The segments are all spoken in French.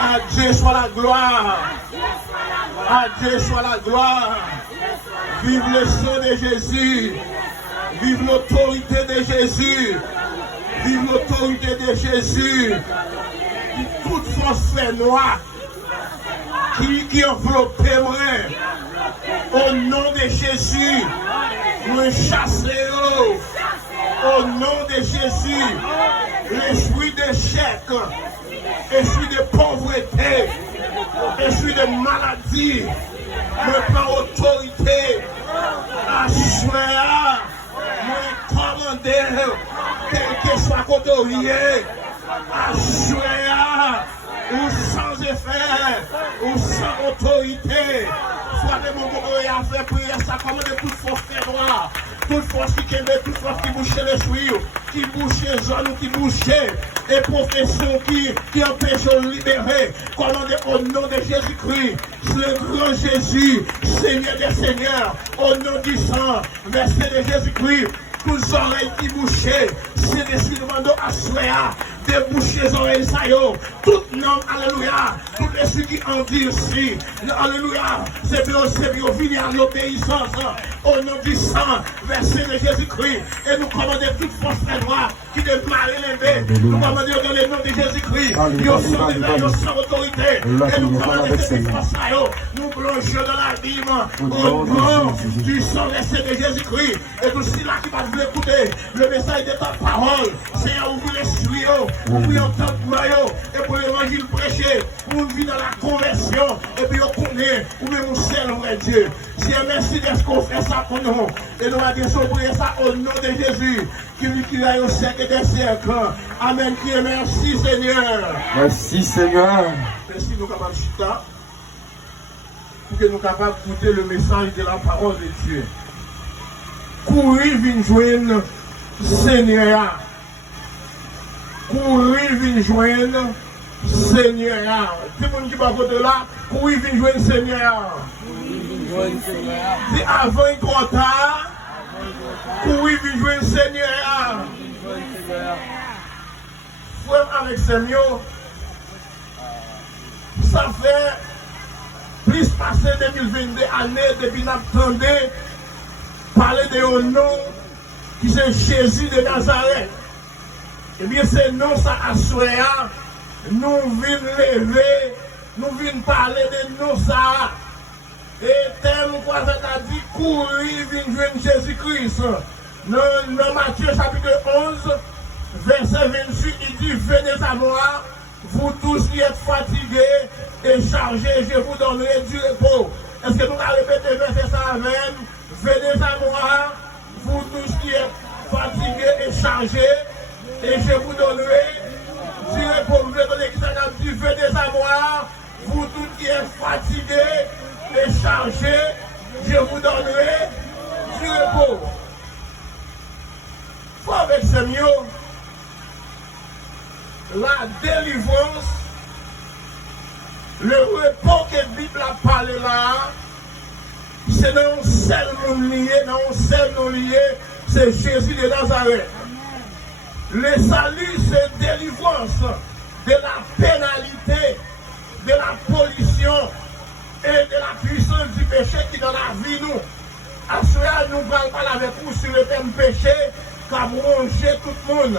À Dieu soit la gloire. À Dieu soit la gloire. Vive le sang de Jésus. Vive l'autorité de Jésus. Vive l'autorité de Jésus. Toute force noire qui enveloppait moi. Au nom de Jésus, nous chassons. Au nom de Jésus, l'esprit d'échec, l'esprit de pauvreté, l'esprit de maladie, me prend autorité. À choisir, me commander, quel que soit côté, à choisir, ou sans effet, ou sans autorité. Soit de mon côté à faire prier, ça commande toute force noire. Toute force qui aime, toute force qui bouche l'esprit, qui bouche les zones, qui bouche les professions qui empêchent de libérer. Commandez au nom de Jésus-Christ, le grand Jésus, Seigneur des Seigneurs, au nom du sang, verset de Jésus-Christ. Toutes les oreilles qui bouchaient, c'est des suivants à Soya, déboucher les oreilles, ça y est, tout nom, alléluia, tout l'esprit qui en dit aussi, alléluia, c'est bien, venir à l'obéissance, au nom du sang, verset de Jésus-Christ, et nous commandons toute force très droite qui démarre l'élevé, nous commandons dans le nom de Jésus-Christ, nous sans autorité, et nous commandons cette force-là, nous plongeons dans l'abîme, au nom du sang, verset de Jésus-Christ, et tout cela qui va vous écouter, le message de ta parole, Seigneur, ouvre l'esprit, ouvre entendre, et pour l'évangile prêcher, pour vivre dans la conversion, et puis on connaît, ou même on sait le vrai Dieu. Seigneur, merci d'être qu'on fait ça pour nous, et nous adressons prier ça au nom de Jésus, qui va au siècle des siècles. Amen, qui est merci Seigneur. Merci Seigneur. Merci nous capables chita, pour que nous capables d'écouter le message de la parole de Dieu. Courir vient joindre Seigneur. Courir vient joindre Seigneur. Tout le monde qui va de là, courir vient joindre Seigneur. C'est avant et trop tard. Courir vient joindre Seigneur. Frère Alexemio, ça fait plus passé 2022 années depuis nous attendons parler de un nom qui c'est Jésus de Nazareth. Eh bien, c'est nom ça à Soya. Nous venons lever, nous venons parler de nom ça. Et thème quoi ça a dit courir, venir joindre Jésus-Christ. Dans Matthieu chapitre 11, verset 28, il dit venez à moi, vous tous qui êtes fatigués et chargés, je vous donnerai du repos. Est-ce que nous allons répéter verset ça avec? Venez à moi, vous tous qui êtes fatigués et chargés, et je vous donnerai du repos. Vous voulez qui ça dit, venez à moi, vous tous qui êtes fatigués et chargés, je vous donnerai du repos. Faut avec ce mieux, la délivrance, le repos que la Bible a parlé là, c'est dans un seul monde lié, dans un seul nom lié, c'est Jésus de Nazareth. Le salut, c'est délivrance de la pénalité, de la pollution et de la puissance du péché qui est dans la vie nous. À cela, nous allons parler avec vous sur le thème péché, qui a rongé tout le monde.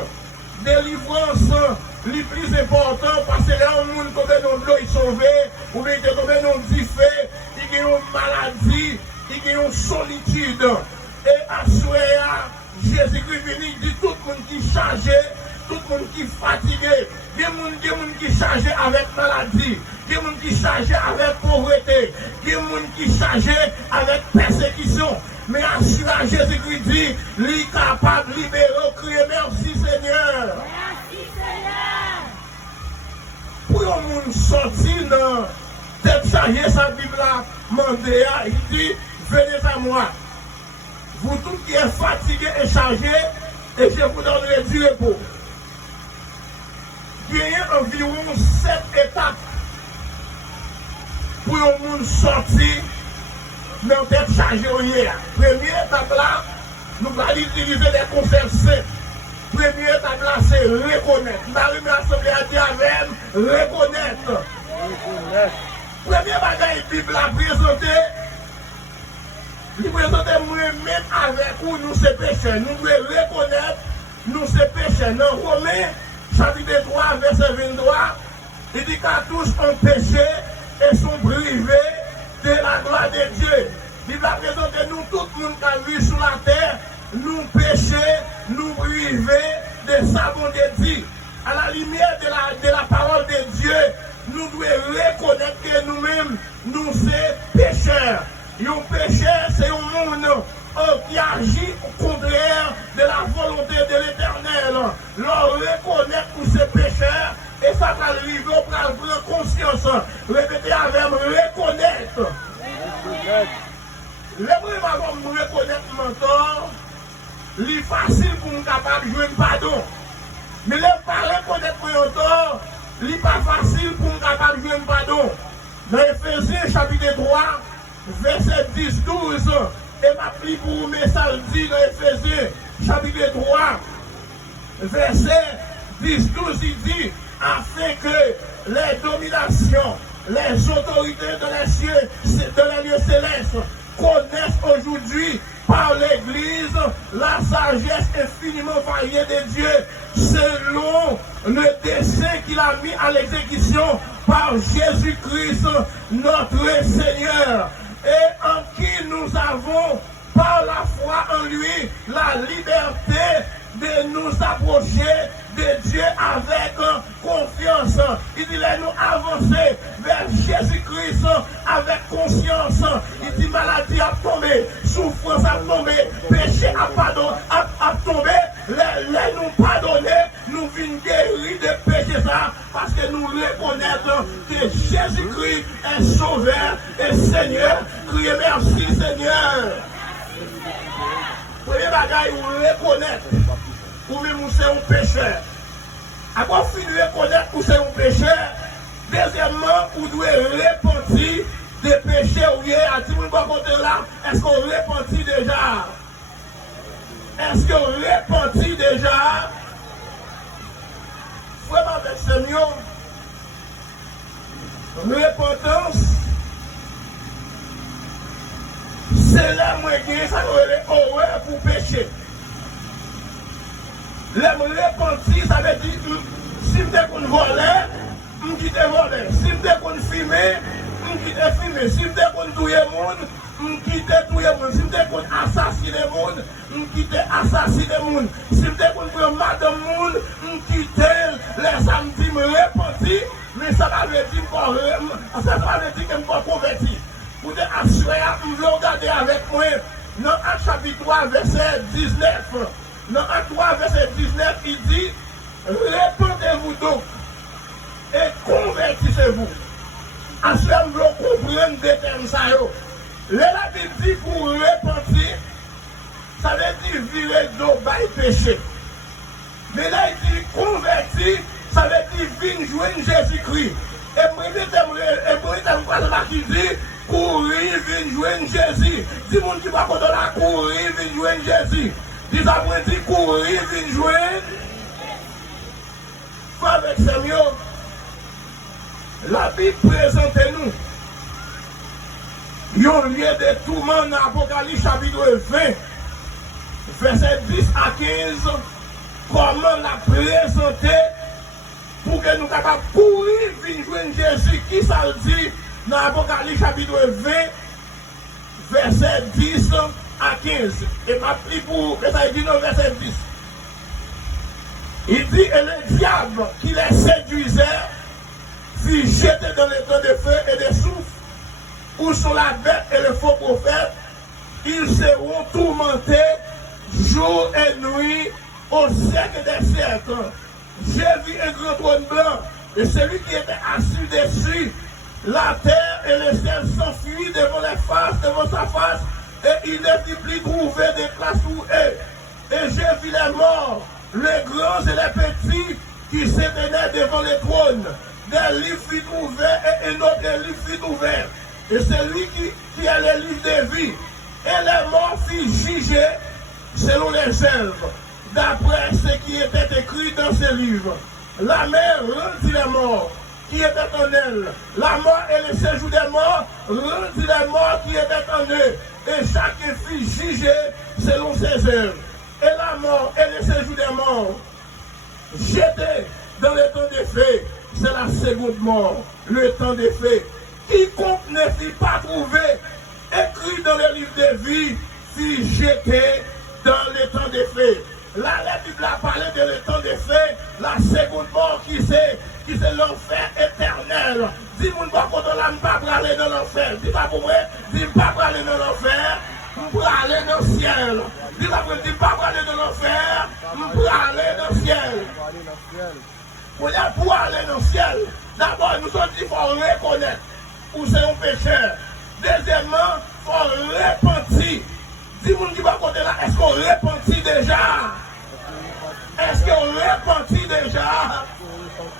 Délivrance, le plus important, parce que là, on monde comme de l'eau est sauvé, ou bien comme on dit fait, il y a une maladie, il y a une solitude. Et à cela, Jésus-Christ venu dit tout le monde qui est chargé, tout le monde qui est fatigué, il y a des gens qui sont chargés avec maladie, il y a des gens qui sont chargés avec pauvreté, il y a des gens qui sont chargés avec persécution. Mais à cela, Jésus-Christ dit, il est capable de libérer, crier merci Seigneur. Merci Seigneur. Pour le monde sortir dans cette chargée, sa Bible a demandé, il dit, venez à moi. Vous tous qui êtes fatigués et chargés, et je vous donnerai du repos. Il y a environ 7 étapes pour le monde sortir dans cette chargée. Première étape là, nous allons utiliser des concepts simples. Première étape là, c'est reconnaître. Nous allons l'Assemblée à dire avec reconnaître. Premier bagage que la Bible a présenté, il présente même avec où nous sommes pécheurs. Nous devons reconnaître nous sommes pécheurs. Dans Romains, chapitre 3, verset 23, il dit qu'à tous ont péché et sont privés de la gloire de Dieu. Il va présenter nous, tout le monde qui a vu sur la terre, nous pécher, nous priver de sa bonté de Dieu. À la lumière de la parole de Dieu, nous devons reconnaître que nous-mêmes, nous sommes pécheurs. Un pécheur, c'est un monde qui agit au contraire de la volonté de l'Éternel. Leur reconnaître tous ces pécheurs, et ça va arriver au prendre conscience. Répétez avec moi, reconnaître. Le premier avant de reconnaître mentor, c'est facile pour nous capable de jouer un pardon. Mais le pas reconnaître mentor, c'est pas facile pour nous capable de jouer un pardon. Dans Éphésiens chapitre 3, verset 10-12, et ma prie pour vous, mais ça le dit dans Éphésiens chapitre 3, verset 10-12, il dit, afin que les dominations, les autorités de les lieux célestes connaissent aujourd'hui par l'Église la sagesse infiniment variée de Dieu selon le dessein qu'il a mis à l'exécution par Jésus-Christ notre Seigneur, et en qui nous avons par la foi en lui la liberté de nous approcher de Dieu avec confiance. Il dit, nous avancer vers Jésus-Christ avec conscience. Il dit, maladie a tombé, souffrance a tombé, péché a tombé. Les nous pardonner, nous venons guérir de péché ça, parce que nous reconnaissons que Jésus-Christ est sauveur et Seigneur. Criez merci Seigneur. Premier bagage, vous reconnaître. Ou même vous c'est un pécheur. Après finir de reconnaître que c'est un pécheur, deuxièmement, vous devez repentir des péchés où il y a. Si vous ne côté là, est-ce qu'on repentit déjà? Est-ce qu'on repentit déjà? Vraiment avec Seigneur, repentance, c'est là que ça aurait horreur pour pécher. Le repentir, ça veut dire, si je suis volé, je quitte voler. Si je suis filmé, je quitte filmer. Si je suis tuer le monde, je quitte tuer le monde. Si je suis assassiner le monde, je quitte assassiner le monde. Si je suis mater le monde, je quitte les samedis, me repentir, mais ça va dire que je me convertir. Pour te assurer, je vais regarder avec moi dans Actes chapitre 3, verset 19. Dans Acte 3, verset 19, il dit, répandez-vous donc et convertissez-vous. Assurément, vous comprenez des termes ça. La Bible dit pour repentir, ça veut dire virer d'eau by péché. Mais là, il dit convertir, ça veut dire venir joindre Jésus-Christ. Et premier terme, qui dit, courir, venir joindre Jésus. Dis mon qui va contre la courir, venir joindre Jésus. Dis après dit courir, venir joindre. Avec Seigneur, la Bible présente nous. Il y a un lieu de tourment dans l'Apocalypse chapitre 20, verset 10 à 15. Comment la présenter pour que nous capables de courir, venir joindre Jésus. Qui ça le dit dans l'Apocalypse chapitre 20, verset 10 à 15. Et ma prie pour que ça dit dans verset 10. Il dit, et le diable qui les séduisait fut jeté dans les temps de feu et de souffle, où sont la bête et le faux prophète. Ils seront tourmentés jour et nuit au siècle des siècles. J'ai vu un grand trône blanc, et celui qui était assis dessus, la terre et le ciel s'enfuient devant sa face, et il ne fut plus trouvé de place où eux. Et j'ai vu les morts, les grands et les petits, qui se tenaient devant le trône. Des livres furent ouverts et un autre livre fut ouvert. Et celui qui a le livre de vie. Et les morts furent jugés selon les œuvres d'après ce qui était écrit dans ce livre. La mer rendit les morts qui étaient en elle. La mort et le séjour des morts rendit les morts qui étaient en eux. Et chacun fut jugé selon ses œuvres. Et la mort et le séjour des morts jetés dans le temps des faits, c'est la seconde mort, le temps des faits. Quiconque ne fut pas trouvé écrit dans le livre de vie fut jeté dans le temps des faits. Là, la Bible a parlé de le temps des faits, la seconde mort qui c'est l'enfer éternel. Dis-moi pas quand on n'a pas aller dans l'enfer. Dis pas pour moi, dis pas pour aller dans l'enfer, pour aller dans le ciel. Dis pas pour aller dans l'enfer, pour aller dans le ciel. Pour aller dans le ciel, d'abord nous sommes dit qu'il faut reconnaître où c'est un pécheur. Deuxièmement, il faut repentir. Dis-moi qui va côté là, est-ce qu'on repentit déjà? Est-ce qu'on repentit déjà?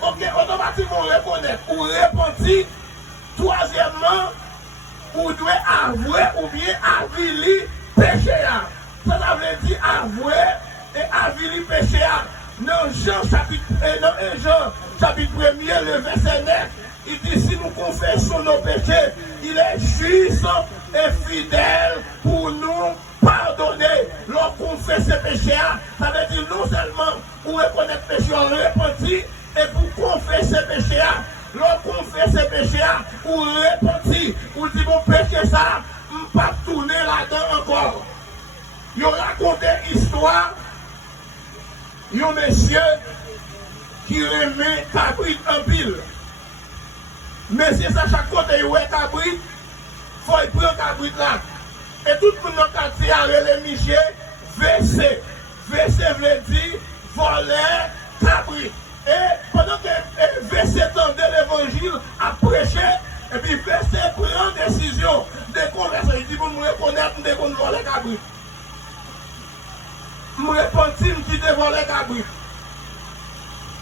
Ok, automatiquement on reconnaît. Ou repentit. Troisièmement, ou doit avouer ou bien avilir péché. Ça veut dire avouer et avilir péché. Dans Jean chapitre 1er, le verset 9, il dit si nous confessons nos péchés, il est juste et fidèle pour nous pardonner. Lorsqu'on fait ses péchés, ça veut dire non seulement pour reconnaître péché, on repentit, et pour confesser ses péchés, lorsqu'on fait ses péchés, ou repentir, ou dit bon péché ça, on ne peut pas tourner là-dedans encore. Il raconté histoire. Il y a un monsieur qui remet cabrit en pile. Monsieur, ça chaque côté où est cabrit, il faut prendre cabrit là. Et tout le monde dans le quartier a relé monsieur, verser. Verser veut dire voler cabrit. Et pendant que verser tendait l'évangile à prêcher, et puis verser prend décision de converser. Il dit vous me reconnaître de qu'on voler cabrit. Je me repentis qui te volé cabrit.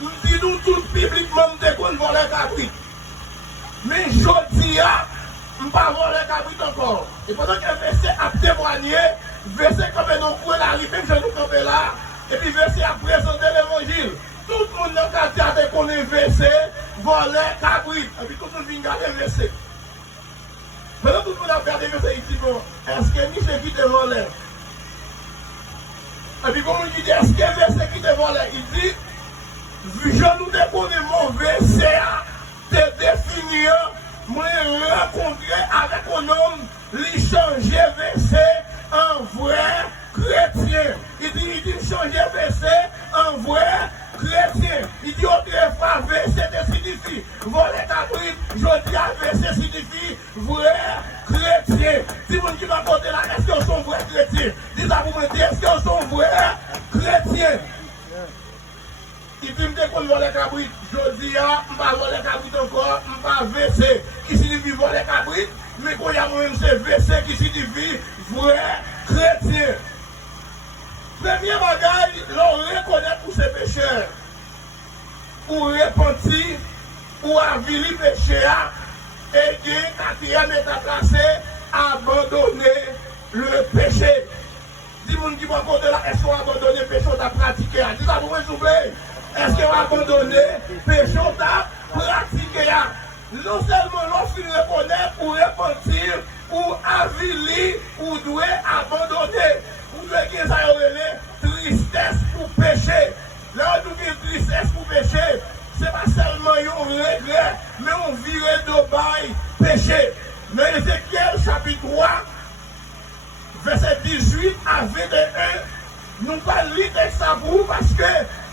Je dis nous tout publiquement de qu'on volé cabrit. Mais je dis, je ne pas volé cabrit encore. Et pendant que verset a témoigné, verset comme un coup l'arrivée, je nous tombe là, et puis verset a présenté l'évangile. Tout le monde dans le quartier a qu'on est versé, volé cabrit. Et puis tout le monde vient garder verset. Pendant que tout le monde a regardé verset, il dit bon, est-ce que Michel qui te volé? Et puis, comme il dit, est-ce qu'il y a un verset qui te volé? Il dit, je nous déconne mon verset, te définir, moi rencontrer avec un homme, lui changer verset en vrai chrétien. Il dit, changer verset en vrai chrétien. Il dit, autrefois, verset signifie, voler cabrit, je dis à verset signifie, vrai chrétien. Si vous qui m'accordez là, est-ce qu'ils sont vrais chrétiens? Dis ça pour me dire, est-ce qu'ils sont vrais chrétiens? Il dit, je me dis voler cabrit, je dis, je ne vais pas voler cabrit encore, je ne vais pas verser qui signifie voler cabrit, mais quand il y a même ce verset qui signifie vrai chrétien. Premier bagage, l'on reconnaît pour ses pécheurs, pour repentir, pour avilir péché, et Dieu, quatrième état classé, abandonner le péché. Dis-moi qui va côté là, est-ce qu'on a abandonné le péché, on a pratiqué? Dis ça, vous me souvenez? Est-ce qu'on a abandonné le péché, on a pratiqué? Non seulement l'on reconnaît pour repentir, pour avilir, ou doit abandonner. Ou doit qu'il y ait tristesse pour pécher. Là, on dit tristesse pour pécher. Ce n'est pas seulement un regret, mais on virait de bail péché. Mais Ézéchiel chapitre 3, verset 18 à 21, nous pas lire ça pour vous parce que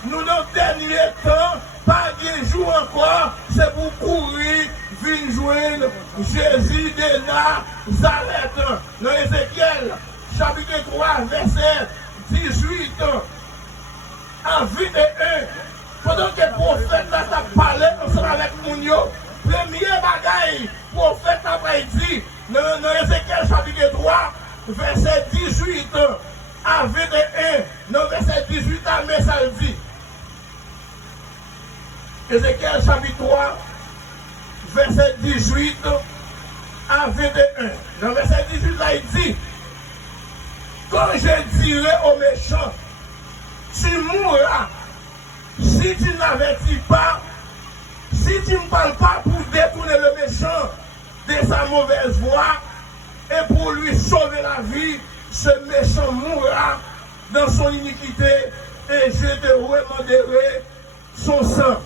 nous, dans le dernier temps, pas de jour encore, c'est pour courir, venir joindre Jésus de Nazareth. Dans Ézéchiel chapitre 3, verset 18 à 21. Pendant que le prophète là parlé ensemble avec Mounio, premier bagaille, le prophète a dit, dans Ézéchiel chapitre 3, verset 18 à 21, dans verset 18 à mai, ça dit. Ézéchiel chapitre 3, verset 18 à 21. Dans verset 18 là, il dit, quand je dirai aux méchants, tu mourras. Si tu n'avertis pas, si tu ne parles pas pour détourner le méchant de sa mauvaise voie et pour lui sauver la vie, ce méchant mourra dans son iniquité et je te remanderai son sang.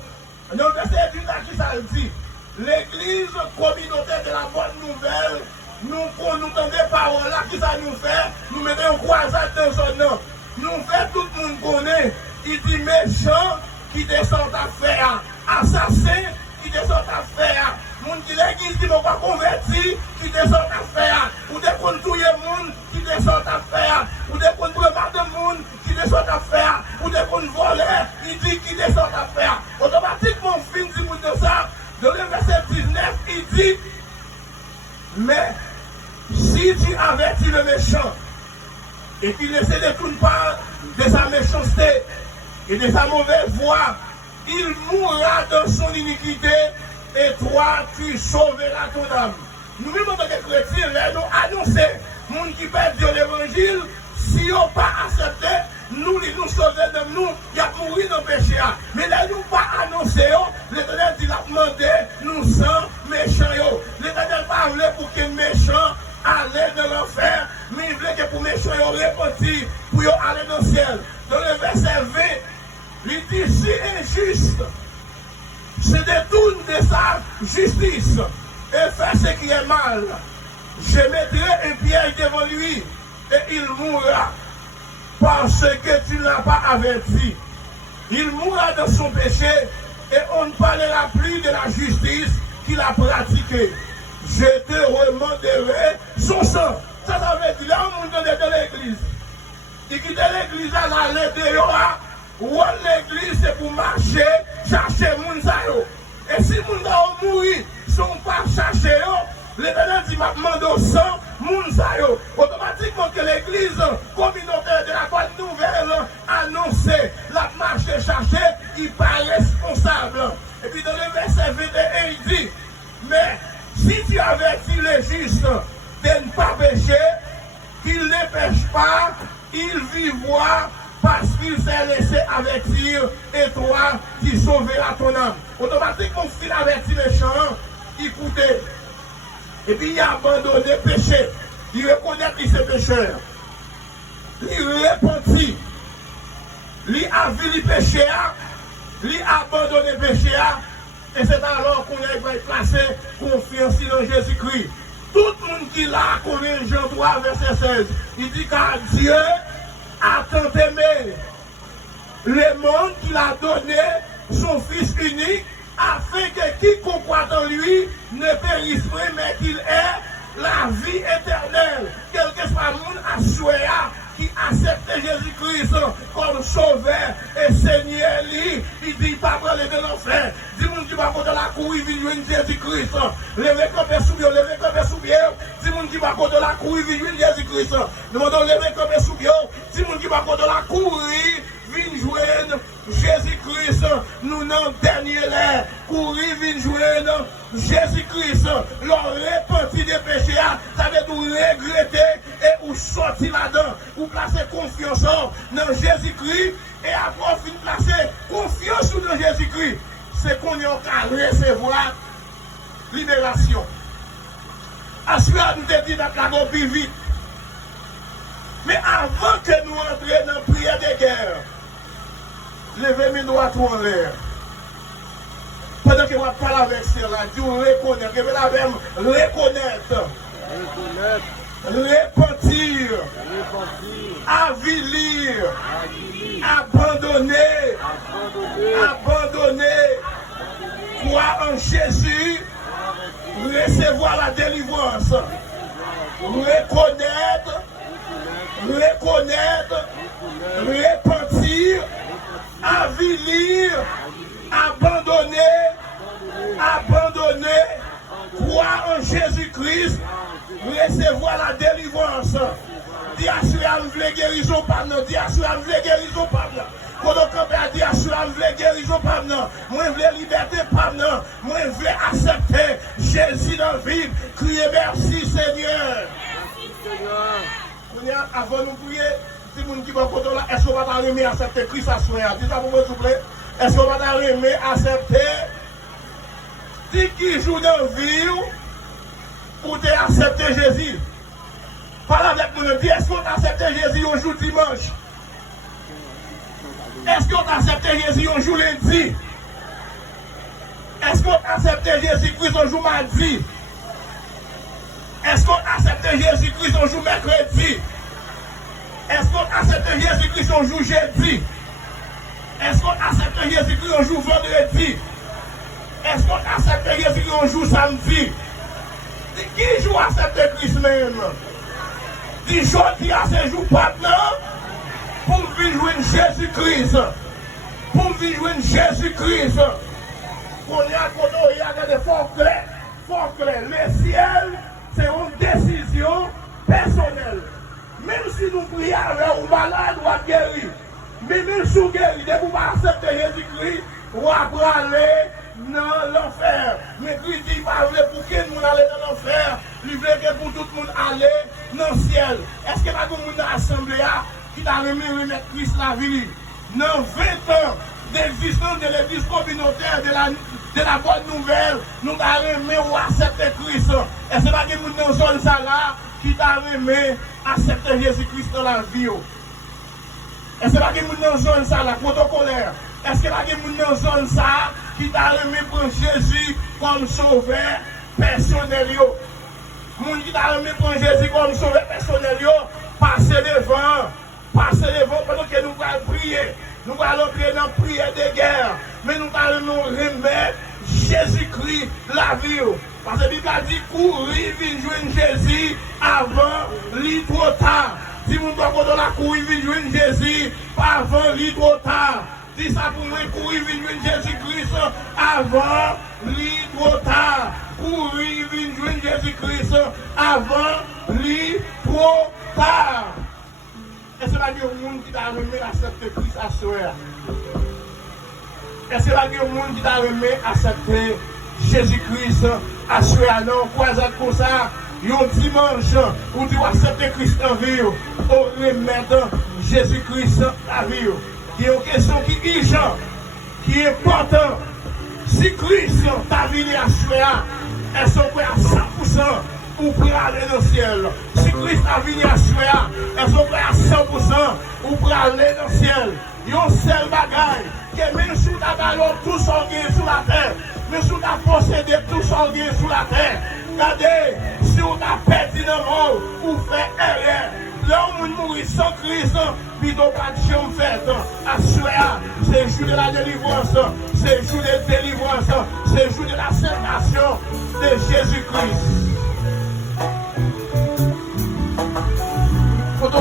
Donc, verset 10 qui ça dit, l'église communautaire de la bonne nouvelle, nous entendons des paroles là qui ça nous fait, nous mettons une croisade dans son nom. Nous fait tout le monde connaît, il dit méchant qui descend à faire, assassin qui descend à faire, monde qui l'église qui ne pas converti, qui descend à faire, ou des qu'on touille monde qui descend à faire, ou des qu'on prépare de monde qui descend à faire, ou des qu'on vole, il dit qui descend à faire. Automatiquement, fin du monde de ça, dans le verset 19, il dit, mais si tu avertis le méchant, et qu'il ne se détourne pas de sa méchanceté et de sa mauvaise voie, il mourra dans son iniquité et toi, tu sauveras ton âme. Nous-mêmes, en tant que chrétiens, nous annonçons, les gens qui perdent l'évangile, si on n'a pas accepté, nous sauver de nous, il y a mourir dans le péché. Mais là, nous pas annoncer, l'Éternel dit, il a demandé, nous sommes méchants. L'Éternel parle pour que les méchants aller dans l'enfer, mais il voulait que pour les méchants repentir, pour aller dans le ciel. Dans le verset 20, il dit si injuste se détourne de sa justice et fait ce qui est mal, je mettrai un piège devant lui et il mourra parce que tu ne l'as pas averti. Il mourra dans son péché et on ne parlera plus de la justice qu'il a pratiquée. Je te remanderai son sang. Ça veut dire, là, on est dans l'église. Il quitte l'église à l'intérieur. Ou l'église, c'est pour marcher, chercher Mounsayo. Et si Mounsayo mourit, ils ne sont pas cherchés, l'Éternel dit, m'a demandé au sang, Mounsayo. Automatiquement que l'église communautaire de la bonne nouvelle annonce la marche chercher, il paraît responsable. Et puis dans le verset 21, il dit, mais si tu avertis les justes de ne pas pécher, qu'il ne pêche pas, il vivra parce qu'il s'est laissé avertir et toi, tu sauveras ton âme. Automatiquement, s'il avertit les gens, écoutez. Et puis il a abandonné le péché. Il reconnaît qu'il est pécheur. Il repentit. Il a vu le péché, il a abandonné le péché. Et c'est alors qu'on va placer confiance dans Jésus-Christ. Tout le monde qui l'a connu, Jean 3, verset 16, il dit car Dieu a tant aimé le monde qu'il a donné son Fils unique, afin que quiconque croit en lui ne périsse pas, mais qu'il ait la vie éternelle. Quel que soit le monde à souhaiter, qui accepte Jésus-Christ comme sauveur et Seigneur, il dit pas pour aller dans l'enfer. Dis mon qui va dans la cour, il vient joindre Jésus-Christ. Levez comme sous bien, levez comme sous bien. Dis mon qui va dans la cour, il vient joindre Jésus-Christ. Demandons levez comme sous bien. Dis mon qui va dans la cour, il vient joindre Jésus-Christ. Nous n'en dernier l'air. Courir, vient joindre Jésus-Christ. Leur repenti des péchés, ça veut dire regretter et ou sortir là-dedans. Ou placer confiance dans Jésus-Christ et après fin placer confiance dans Jésus-Christ, c'est qu'on est en train de recevoir libération. Ensuite, nous te dit dans la plus vite. Mais avant que nous entrions dans la prière de guerre, levez mes doigts tout en l'air. Pendant que vous parlez avec cela, Dieu reconnaît, que vous l'avez reconnaître. Repentir, avilir, abandonner, croire en Jésus, recevoir la délivrance, reconnaître, repentir, avilir, abandonner, croire en Jésus-Christ, recevoir la délivrance. Dis à ceux-là, nous voulons guérison par nous. Dis à ceux-là, nous voulons guérison par nous. Quand on a dit à ceux-là, nous voulons guérison par nous. Moi, je veux liberté par nous. Moi, je veux accepter Jésus dans la vie. Criez merci, Seigneur. Merci, Seigneur. Avant de nous prier, si vous qui va côté là, est-ce qu'on va t'arriver à accepter Christ à soi? Dis ça pour moi, s'il vous plaît. Est-ce qu'on va t'arriver à accepter? Dis qui joue dans la vie ou d'accepter Jésus? Parle avec nous, dis est-ce qu'on accepte Jésus un jour dimanche? Est-ce qu'on accepte Jésus un jour lundi? Est-ce qu'on accepte Jésus-Christ un jour mardi? Est-ce qu'on accepte Jésus-Christ un jour mercredi? Est-ce qu'on accepte Jésus-Christ un jour jeudi? Est-ce qu'on accepte Jésus-Christ un jour vendredi? Est-ce qu'on accepte Jésus-Christ un jour samedi? Qui joue accepter Christ même? Dis aujourd'hui à ce jour maintenant pour venir joindre Jésus-Christ. Pour venir joindre Jésus-Christ. On y a des forts clairs. Le ciel, c'est une décision personnelle. Même si nous prions avec un malade ou un guéri, même si nous guéris, dès que vous acceptez Jésus-Christ, vous allez aller dans l'enfer. Mais Christ dit, il va pour que nous aller dans l'enfer. Il veut que pour tout le monde aller dans le ciel. Est-ce que la monde dans l'assemblée qui a remis Christ la vie? Dans 20 ans d'existence de l'église communautaire, de la bonne nouvelle, nous avons remis ou accepter Christ. Est-ce que la monde dans zone ça là qui t'a remis accepter Jésus-Christ dans la vie? Est-ce que la monde dans zone ça là, protocolaire? Est-ce que la monde dans zone ça qui t'a remis prendre Jésus comme sauveur personnel? Moun qui t'a remis prendre Jésus comme sauveur personnel, passez devant pendant que nous allons prier. Nous allons entrer dans la prière de guerre. Mais nous allons remettre Jésus-Christ la vie. Parce que la Bible a dit courir, venir joindre Jésus avant l'île trop tard. Si vous ne dans la courir, venir joindre Jésus avant l'île trop tard. Dis ça pour moi, courir, venir joindre Jésus-Christ avant l'île trop tard. Courir, venir joindre Jésus-Christ avant l'île trop tard. Est-ce que la monde qui t'a remis accepter Christ à soi? Est-ce que la monde qui t'a remis accepter Jésus-Christ à soi? Non, croisade comme ça, un dimanche où tu accepter Christ en vie, ou remettre Jésus-Christ à vie. Il y a une question qui est urgente, qui est importante. Si Christ t'a venu à soi, est-ce qu'on peut à 100% ou pour aller dans le ciel? Si Christ a venu à soi, est-ce qu'on peut à 100% ou pour aller dans le ciel? Il y a un seul bagage, que même si tu as ballon tout sanguin sur la terre, même si tu as possédé tout sanguin sur la terre, regardez, si tu as perdu dans le monde, ou fait erreur, l'homme mourit sans Christ, puis donc pas de chambre faite. À soi, c'est le jour de la délivrance, c'est le jour de délivrance, c'est le jour de la salvation de Jésus-Christ. Nous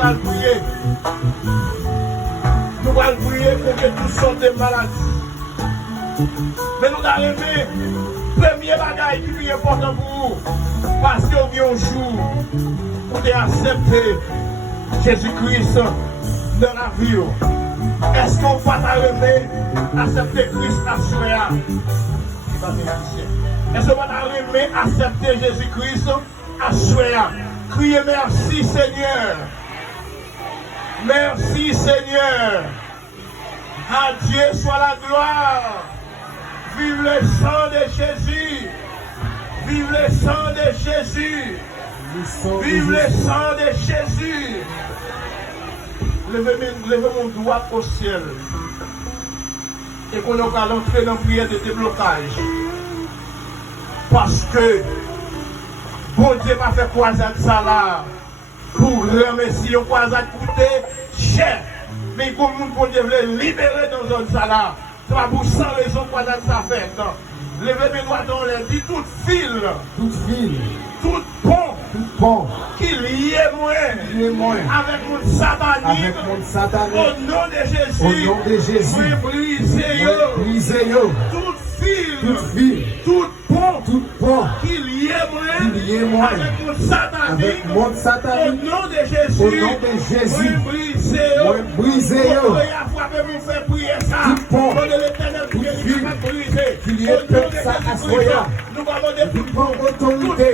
allons prier. Nous allons prier pour que toutes sortes de maladies. Mais nous allons aimer le premier bagage qui est important pour vous. Parce qu'il y a un jour pour accepter Jésus-Christ dans la vie. Est-ce qu'on va aimer accepter Christ à soi? Est-ce qu'on va aimer accepter Jésus-Christ à soi? Criez merci Seigneur. Merci Seigneur. À Dieu soit la gloire. Vive le sang de Jésus. Vive le sang de Jésus. Vive le sang de Jésus. Levez mon doigt au ciel. Et qu'on va entrer dans la prière de déblocage. Parce que bon Dieu m'a fait croisade ça là pour remercier une croisade coûter cher. Mais comme bon Dieu veut libérer dans zone ça là, c'est pas pour 100 raisons croisade ça fait. Levez mes doigts dans l'air, dit toute file, tout pont qui lie moi avec mon satanique, au nom de Jésus, brisez toute file, tout pont qui lie moi avec mon satanique, au nom de Jésus, brisez. Qui Criez peuple ça à soya. Nous allons demander Vous prenez autorité.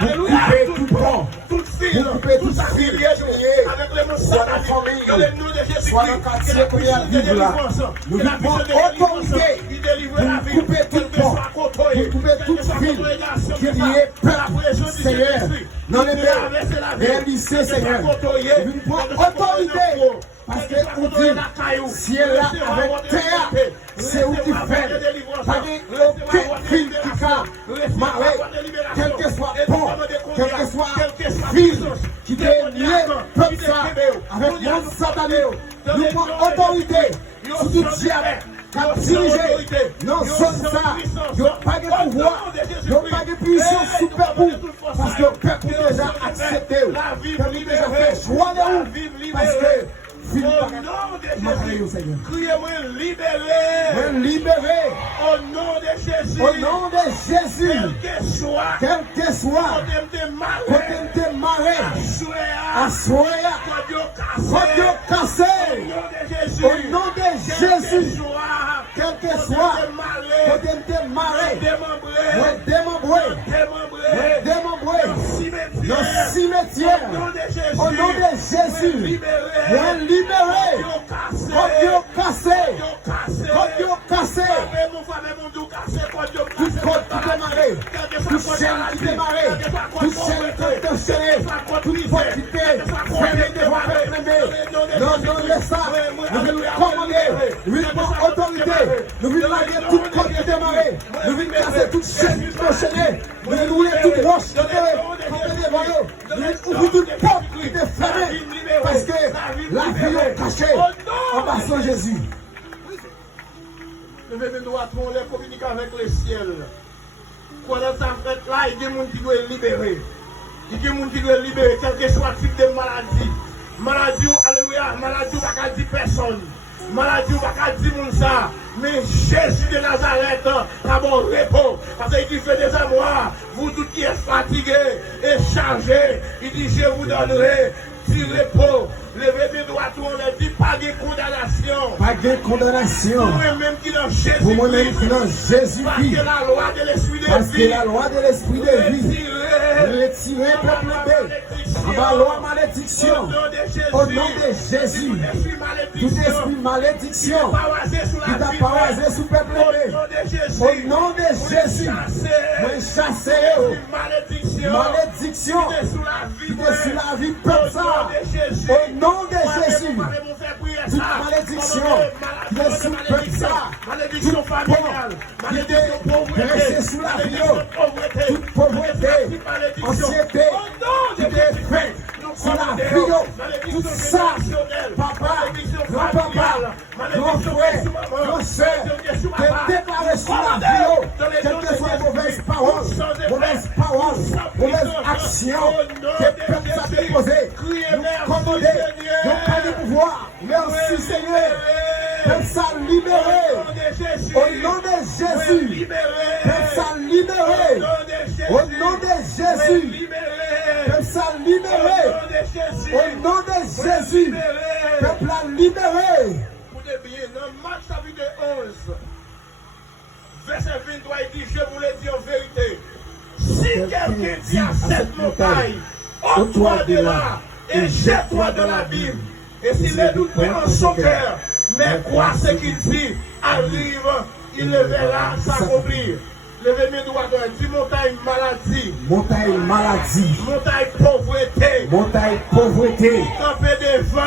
Vous coupez tout pont. Toute file, Vous coupez toute toute file affiliée liée. avec les noms Soit la sataniques, famille, dans le nom de Jésus-Christ, soit le quartier que la qu'on y a puissance de vivre là. délivrance, Nous que la vivons puissance de délivrance, autorité. il délivre Vous la vie, coupez quel tout que pont. soit côtoyé, Vous coupez quelle que toute soit file. congrégation Qui que lié ça, peuple, la pression du Seigneur. Saint-Esprit, Non, les de pères, traverser la vie, réalisez, quel que soit Seigneur. côtoyé, Vous quel prenez que soit autorité. côtoyé, Parce quel que que soit on côtoyé dit, la caillou, ciel là laissez-moi avec avoir de terre, liberté, c'est où qui laissez-moi avoir fait. de délivrance, Pas de laissez-moi aucun avoir de fil qui libération, a laissez-moi marré, avoir de libération, quel que soit et pont, nous allons découvrir, quel que soit quel que soit fil puissance, qui quel est lié, que peuple soit ça, Québec, avec nous mon allons satané, dans nous les prenons noms de autorité Jésus. sur tout diable, qu'a dirigé, non seulement ça, ils n'ont pas de pouvoir, ils n'ont pas de puissance sous peuple, parce que le peuple déjà accepté, le peuple déjà fait choix de vous, parce que Au nom de Jésus, criez-moi libéré. Libéré Au nom de Jésus, au nom de Jésus, quel que soit, quel que soit, côté côté de marée, à à soya, côté cassé, au nom de Jésus, quel que soit, côté de marée, démembré, démembré, le cimetière, au nom de Jésus, libéré, côté cassé, côté cassé, toute côte qui démarrait, toute chaîne qui démarrait, toute chaîne qui était chaînée, toute côte qui était fermée devant le premier. Non, non, laisse ça. Nous venons commander, nous venons autorité, nous venons larguer toute côte qui démarrait, nous venons casser toute chaîne qui était chaînée, nous venons rouler toute roche qui était devant nous, nous venons ouvrir toute porte qui était fermée, parce que la vie est cachée en bas de Jésus. Nous doit communiquer avec le ciel. Quand ça fait là, il y a des gens qui doivent libérer. Il y a des gens qui doivent libérer, quel que soit le type de maladie. Maladie, alléluia, maladie, pas qu'à 10 personnes. Maladie, pas qu'à 10 personnes. Mais Jésus de Nazareth a bon repos. Parce qu'il fait des amours. Vous tous qui êtes fatigués et chargés, il dit je vous donnerai du repos. Levez des doigts, on a dit pas de condamnation. Pas de condamnation. Pour moi-même qui dans Jésus-Christ. Pour moi-même qui dans Jésus-Christ. Parce que la loi de l'esprit de vie. Parce que la loi de l'esprit de vie. Retirer peuple en bas loi malédiction. Au nom de Jésus. Tout esprit malédiction qui t'a parasé sous peuple au nom de Jésus. Moi chasser malédiction qui est sur la vie peuple ça. Au nom de Jésus. Toute malédiction qui est sur peuple ça. Toute familiale qui est dressée sous la vie. Toute pauvreté, anxiété qui est faite sur la vie. Tout ça, papa, grand-papa, grand-frère, grand-sœur, qui est déclaré sur la vie, quelles que soient les mauvaises paroles, mauvaises actions, que le peuple a déposé, nous commander, nous pas de pouvoir. Merci Seigneur. Peuple ça libéré. Au nom de Jésus. Peuple ça libéré. Au nom de Jésus. Peuple ça libéré. Au nom de Jésus. Peuple a libéré. Écoutez bien, dans Marc chapitre 11, verset 23, il dit, je vous le dis en vérité, si quelqu'un dit à cette montagne, ôte-toi de là et jette-toi dans l'abîme, et s'il ne doute pas en son cœur, mais croit ce qu'il dit, arrive, il le verra s'accomplir. Levez mes doigts, dit montagne maladie. Montagne maladie. Montagne pauvreté. Montagne pauvreté.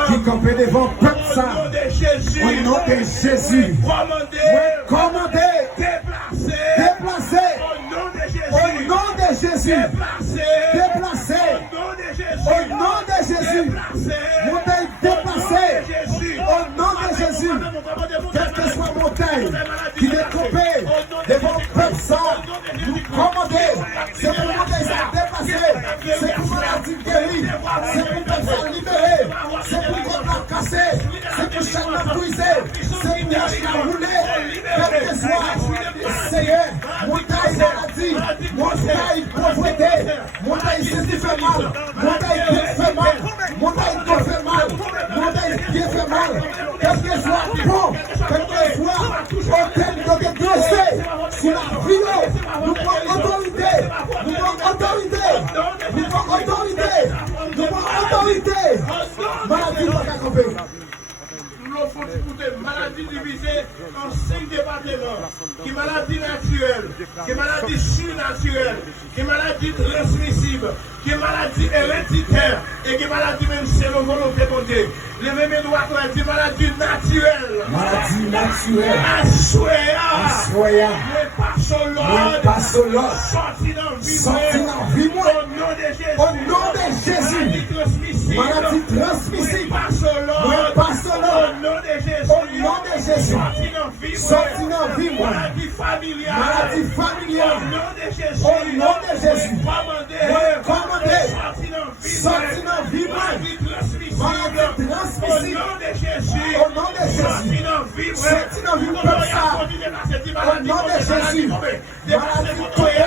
Qui campait devant peuple ça. Au nom de Jésus. Au nom de Jésus. Commandez. Déplacez. Au nom de Jésus. Au nom de Jésus. Déplacez. Au nom de Jésus. Montagne déplacée. Au nom de Jésus. Quelle que soit montagne qui est campée devant peuple ça. Nous commandez. C'est pour monter ça déplacé. C'est pour maladie guérie. C'est pour peuple ça libéré. C'est pour qu'on cassé. C'est pour chaque brisé. C'est pour la rouler. Quel que soit. Seigneur. Montagne maladie. Montagne pauvreté. Montagne qui fait mal. Montagne qui fait mal. Montagne qui fait mal. Montagne qui fait mal. Quel que soit bon. Quel que soit. Hôtel de dégraisser. Sous qui est maladie naturelle, qui est maladie surnaturelle, qui est maladie transmissible, qui est maladie héréditaire et qui est maladie même si c'est la volonté de Dieu. Levez mes doigts pour dire maladie naturelle. Maladie naturelle. Assoya. Ne pas sur l'ordre. Sorti dans le vie. Au nom de Jésus. Maladie transmissible. Ne pas sur l'ordre. Au nom de Jésus. Sorti dans le vie. Maladie familiale. Au nom de Jésus. Commandez. Sorti dans le vie. Maladie transmissible. Au nom de Jésus. Au nom de Jésus. Sorti dans le vie. Au nom de Jésus. Maladie tombée.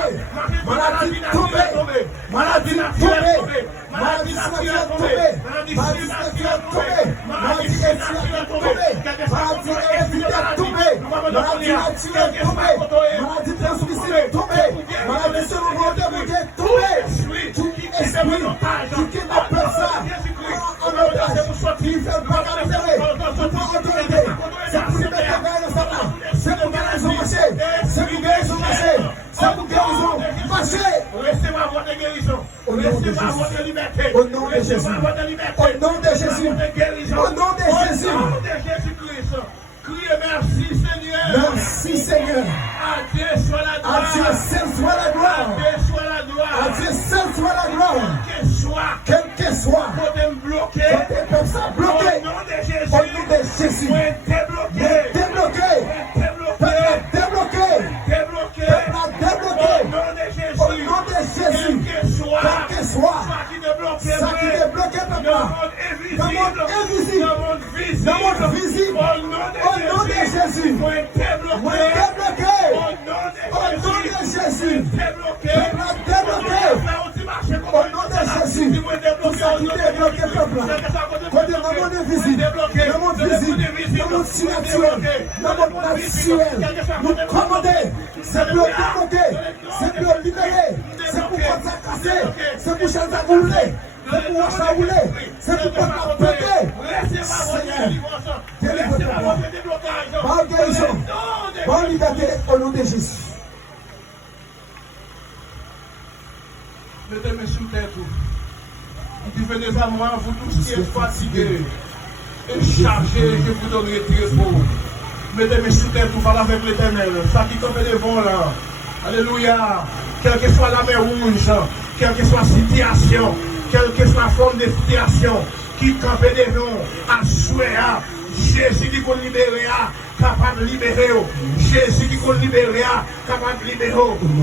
Maladie tombée. Maladie tombée. Maladie naturelle tombée. Maladie naturelle tombée. Maladie naturelle tombée. Maladie héréditaire tombée. Maladie naturelle tombée. Maladie transmissible tombée. Maladie selon volonté de Dieu tombée. Tout esprit qui kidnappe ça en otage, qui fait pas capturer, pour pas autorité, c'est pour lui mettre vers le Satan. C'est pour guérison marcher. C'est pour guérison marcher. C'est pour guérison marcher. Laissez ma voix de guérison. Laissez ma voix de liberté. Au nom de Jésus. Au nom de Jésus. Au nom de Jésus. Au nom de Jésus-Christ. Criez merci Seigneur. Merci Seigneur. À Dieu soit la gloire. À Dieu seul soit la gloire. À Dieu soit la gloire. À Dieu seul soit la gloire. Quel que soit. Côté bloqué. Côté comme ça bloqué. Au nom de Jésus. Au nom de Jésus. Débloqué. Débloqué. Débloqué. Débloqué. Au nom de Jésus. Au nom de Jésus. Quel que soit. Ça qui est bloqué papa. Dans le monde invisible. Dans le monde visible. Au nom de Jésus. Moi débloqué. Au nom de Jésus. Débloqué. Au nom de Jésus. Tout ça qui est bloqué peuple. Côté dans le monde invisible. Dans le monde visible. Dans le monde surnaturel. Dans le monde naturel. Nous commandons. C'est pour débloquer. C'est pour libérer. C'est pour ça casser. C'est pour changer à rouler. C'est pour voir ça rouler. C'est pour pas péter. Seigneur. Délivre-moi. Par guérison. Par liberté au nom de Jésus. Mettez-moi sous terre tout. Il dit venez à moi, vous tous qui êtes fatigués et chargés, je vous donnerai du repos. Mettez-moi sous terre tout, parlez avec l'Éternel. Ça qui tombe devant là. Alléluia. Quelle que soit la mer rouge, quelle que soit la situation, quelle que soit la forme de situation, qui campe devant, à souhait, Jésus qui peut libérer, capable de libérer. Jésus qui peut libérer, capable de libérer.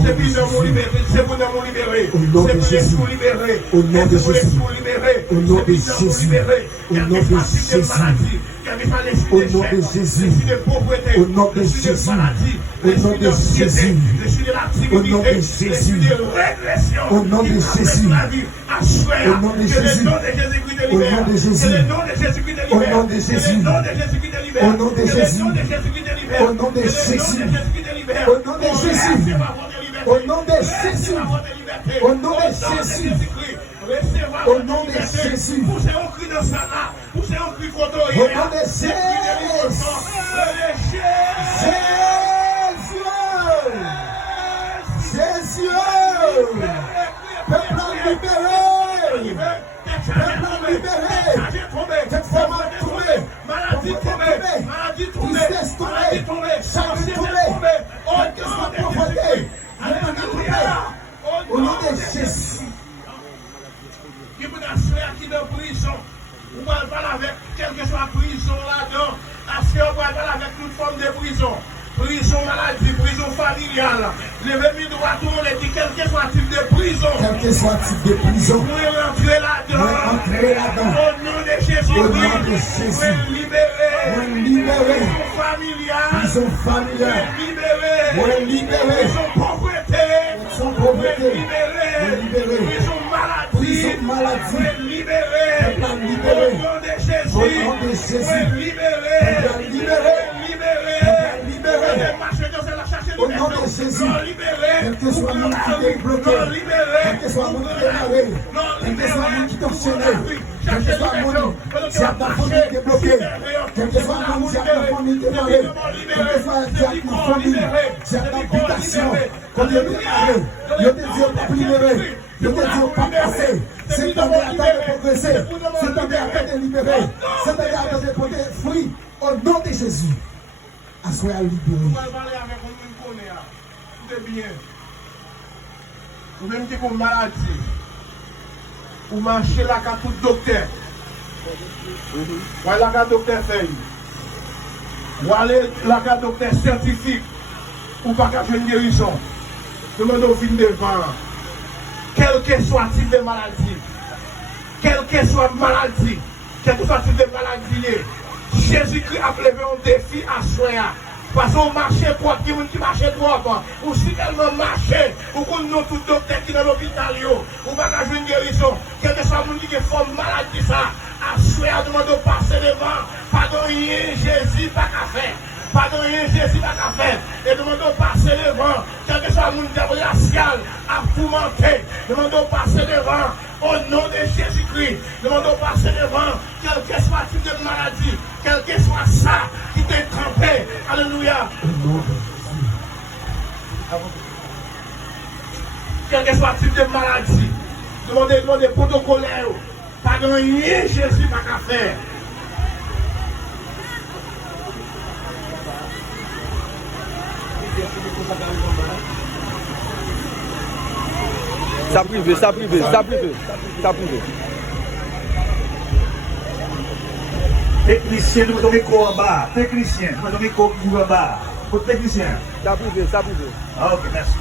C'est pour nous libérer. C'est pour nous libérer. C'est pour nous libérer. Au nom de Jésus. Libérer. Au nom de Jésus. Au nom de Jésus. Au nom de Jésus. Au nom de Jésus. Au nom de Jésus. Au nom de Jésus. Au nom de Jésus. Au nom de Jésus. Au nom de Jésus. Au nom de Jésus. Au nom de Jésus. Au nom de Jésus. Au nom de Jésus. Au nom de Jésus. Au nom de Jésus. Au nom de Jésus. Poussez un cri dans ça là. Poussez un cri contre Au nom de Jésus. Jésus. Peuple libéré. Peuple libéré. Cette femme tombée. Maladie tombée. Maladie tombée. Tristesse tombée. Chagrin tombé. Quelle que soit la pauvreté. Au nom de Jésus. Qui peut assurer qui est en prison. On va parler avec quelle que soit la prison là-dedans. Assurer on va parler avec toute forme de prison. Prison maladie, prison familiale. Levez-moi droit tout le monde dit quel que soit le type de prison. Quel que soit le type de prison. Vous entrez là-dedans. Au nom de Jésus. Au nom de Jésus. Libéré. Libéré. Prison familiale. Libéré. Libéré. Prison pauvreté. Libéré. Prison maladie. Libéré. Au nom de Jésus. Libéré. Au nom de Jésus. Libéré. Quel que soit le monde qui t'est bloqué, quel que soit le monde qui t'est malade, quel que soit le monde qui t'est enchaîné, quel que soit le monde qui a ta famille qui est bloquée, quel que soit le monde qui a ta famille qui est malade, quel que soit ta famille, qui a ta habitation, quand il est malade, il te dit pas libérer, il te dit pas passer, c'est temps d'attendre de progresser, c'est temps d'attendre de libérer, c'est temps d'attendre de porter fruit au nom de Jésus. Assoyez libéré. Ou même qui ont une maladie, ou marcher là qu'à tout docteur. Ou aller là qu'à docteur fait. Ou aller là qu'à docteur scientifique. Ou pas qu'à faire une guérison. Demandez au fin devant. Quel que soit le type de maladie, quel que soit la maladie, quel que soit le type de maladie, Jésus-Christ a levé un défi à soi. Parce qu'on marche pour qui qui marche droit, ou si tellement marché, ou qu'on nous tout docteur qui est dans l'hôpital, ou pas qu'à jouer une guérison, quel que soit le monde qui fait maladie, ça, à soi, demande de passer devant, pardon, Jésus, pas qu'à faire. Pardon, Jésus n'a qu'à faire. Et demandons de passer devant. Quel que soit le monde racial, à tourmenter. Demandons de passer devant. Au nom de Jésus-Christ. Demandons de passer devant. Quel que soit le type de maladie. Quel que soit ça qui t'est trempé. Alléluia. Quel que soit le type de maladie. Demandez protocolaire. Pardon, Jésus n'a qu'à faire. Ça privé, ça privé, ça privé, ça privé. Technicien, nous mettons micro en bas. Technicien, nous mettons micro en bas. Pour technicien. Ça privé, ça privé. Ah, ok, merci.